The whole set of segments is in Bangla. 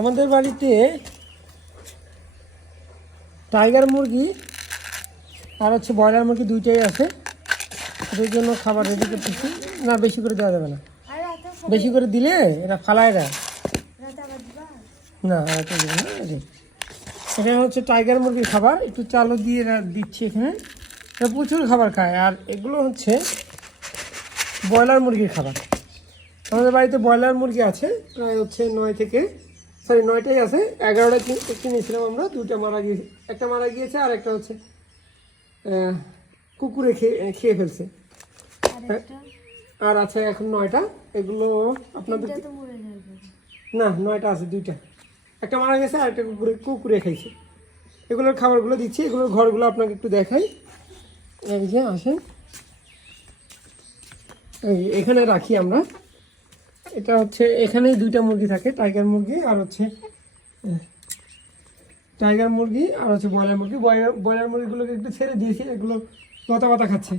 আমাদের বাড়িতে টাইগার মুরগি আর হচ্ছে ব্রয়লার মুরগি দুইটাই আছে। এদের জন্য খাবার রেডি করতেছি। না, বেশি করে দেওয়া যাবে না, বেশি করে দিলে এরা ফালায় দেয়। না, এখানে হচ্ছে টাইগার মুরগির খাবার, একটু চালও দিয়ে দিচ্ছি এখানে। এরা প্রচুর খাবার খায়। আর এগুলো হচ্ছে ব্রয়লার মুরগির খাবার। আমাদের বাড়িতে ব্রয়লার মুরগি আছে প্রায় হচ্ছে 9টাই আছে। 11টা কিনেছিলাম আমরা, 2টা মারা গিয়েছে, একটা মারা গিয়েছে আর একটা হচ্ছে কুকুরে খেয়ে ফেলছে। আর আছে এখন 9টা। এগুলো আপনাদের না, 9টা আছে, 2টা, একটা মারা গেছে আর একটা কুকুরে খাইছে। এগুলোর খাবারগুলো দিচ্ছি। এগুলোর ঘরগুলো আপনাকে একটু দেখাই। এই যে আসেন, এখানে রাখি আমরা। এটা হচ্ছে এখানেই 2টা মুরগি থাকে, টাইগার মুরগি আর হচ্ছে ব্রয়লার মুরগি। ব্রয়লার মুরগিগুলোকে একটু ছেড়ে দিয়েছি, এগুলো লতা পাতা খাচ্ছে।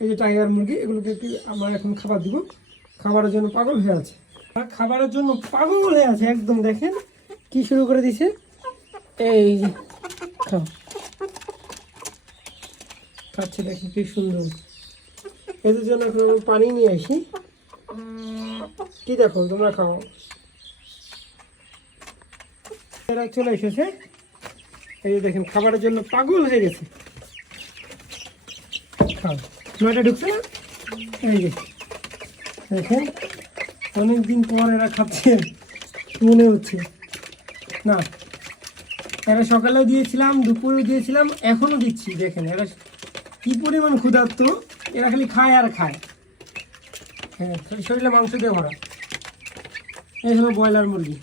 এই যে টাইগার মুরগি, এগুলোকে একটু আমরা এখন খাবার দিব। খাবারের জন্য পাগল হয়ে আছে, একদম। দেখেন কি শুরু করে দিছে। এই যে খাচ্ছে, দেখেন কি সুন্দর। এদের জন্য এখন আমি পানি নিয়ে আসি। কি দেখো, তোমরা খাও। এরা চলে এসেছে। এই যে দেখেন, খাবারের জন্য পাগল হয়ে গেছে। খাও, 9টা ঢুকছে না? এই যে দেখেন, অনেকদিন পর এরা খাচ্ছে মনে হচ্ছে। না, এরা সকালেও দিয়েছিলাম, দুপুরেও দিয়েছিলাম, এখনো দিচ্ছি। দেখেন এরা কি পরিমাণ ক্ষুধার্ত। এরা খালি খায় আর খায়। হ্যাঁ, শরীরে মাংস দিয়ে ভরা। এই হলো ব্রয়লার মুরগি।